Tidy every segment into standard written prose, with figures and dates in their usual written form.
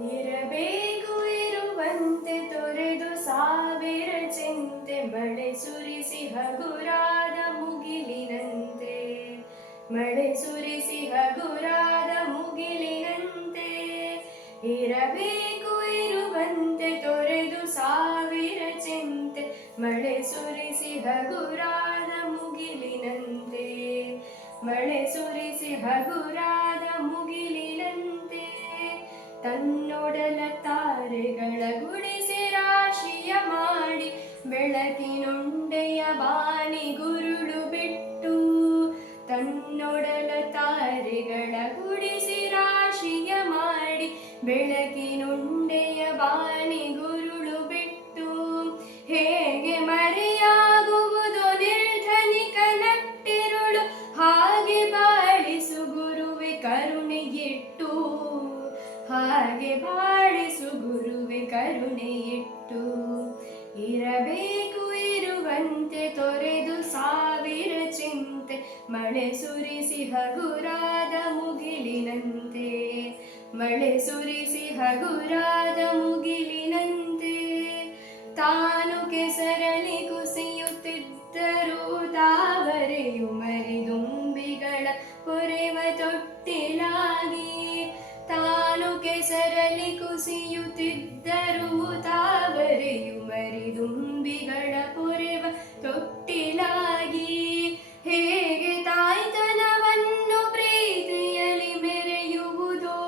ಇರಬೇಕು ಇರುವಂತೆ ತೊರೆದು ಸಾವಿರ ಚಿಂತೆ, ಮಳೆ ಸುರಿಸಿ ಹಗುರಾದ ಮುಗಿಲಿನಂತೆ, ಮಳೆ ಸುರಿಸಿ ಹಗುರಾದ ಮುಗಿಲಿನಂತೆ. ಇರಬೇಕು ಇರುವಂತೆ ತೊರೆದು ಸಾವಿರ ಚಿಂತೆ, ಮಳೆ ಸುರಿಸಿ ಹಗುರಾದ ಮುಗಿಲಿನಂತೆ, ಮಳೆ ಸುರಿಸಿ ಹಗುರಾದ ಮುಗಿಲಿನಂತೆ. ತನ್ನೊಡಲ ತಾರೆಗಳ ಗುಡಿಸಿ ರಾಶಿಯ ಮಾಡಿ, ಬೆಳಕಿನುಂಡೆಯ ಬಾನಿ ಗುರುಳು ಬಿಟ್ಟು, ತನ್ನೊಡಲ ತಾರೆಗಳ ಗುಡಿಸಿ ರಾಶಿಯ ಮಾಡಿ, ಬೆಳಕಿನುಂಡೆಯ ಬಾನಿ ಗುರುಳು ಬಿಟ್ಟು. ಹೇಗೆ ಮರೆಯಾಗುವುದು ನಿರ್ಧನಿಕ ನಟ್ಟಿರುಳು, ಹಾಗೆ ಬಾಳಿಸು ಗುರುವೆ ಕರುಣೆಯಿಟ್ಟು, ಹಾಗೆ ಬಾಳಿಸು ಗುರುವೆ ಕರುಣೆಯಿಟ್ಟು. ಇರಬೇಕು ಇರುವಂತೆ ತೊರೆದು ಸಾವಿರ ಚಿಂತೆ, ಮಳೆ ಸುರಿಸಿ ಹಗುರಾದ ಮುಗಿಲಿನಂತೆ, ಮಳೆ ಸುರಿಸಿ ಹಗುರಾದ ಮುಗಿಲಿನಂತೆ. ತಾನು ಕೆಸರಲಿ ಕುಸಿಯುತ್ತಿದ್ದರೂ ತಾವರೆಯು ಮರಿದುಂಬಿಗಳ ಪೊರೆವ ತೊಟ್ಟಿಲಾಗಿ, ತಾನು ಕೆಸರಲಿ ಕುಸಿಯುತ್ತಿದ್ದರೂ ತಾವರೆಯು ಮರಿದುಂಬಿಗಳ ಪೊರೆವ ತೊಟ್ಟಿಲಾಗಿ. ಹೇಗೆ ತಾಯ್ತನವನ್ನು ಪ್ರೀತಿಯಲಿ ಮೆರೆಯುವುದೋ,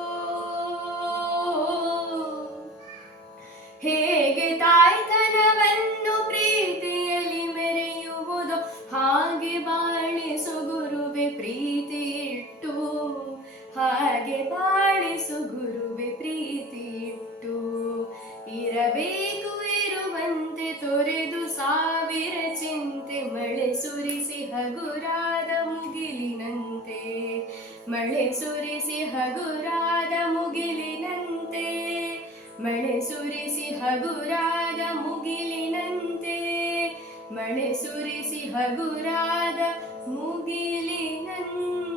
ಹೇಗೆ ತಾಯ್ತನವನ್ನು ಪ್ರೀತಿಯಲಿ ಮೆರೆಯುವುದೋ, ಹಾಗೆ ಬಾಳಿಸು ಗುರುವೆ ಪ್ರೀತಿ ಇಟ್ಟು, ಹಾಗೆ ಬಾಳಿಸು ಗುರುವೆ ಪ್ರೀತಿ ಇಟ್ಟು. ಇರಬೇಕು ಇರುವಂತೆ ತೊರೆದು ಸಾವಿರ ಚಿಂತೆ, ಮಳೆ ಸುರಿಸಿ ಹಗುರಾದ ಮುಗಿಲಿನಂತೆ, ಮಳೆ ಸುರಿಸಿ ಹಗುರಾದ ಮುಗಿಲಿನಂತೆ, ಮಳೆ ಸುರಿಸಿ ಹಗುರಾದ ಮುಗಿಲಿನಂತೆ, ಮಳೆ ಸುರಿಸಿ ಹಗುರಾದ ಮುಗಿಲಿನಂತೆ.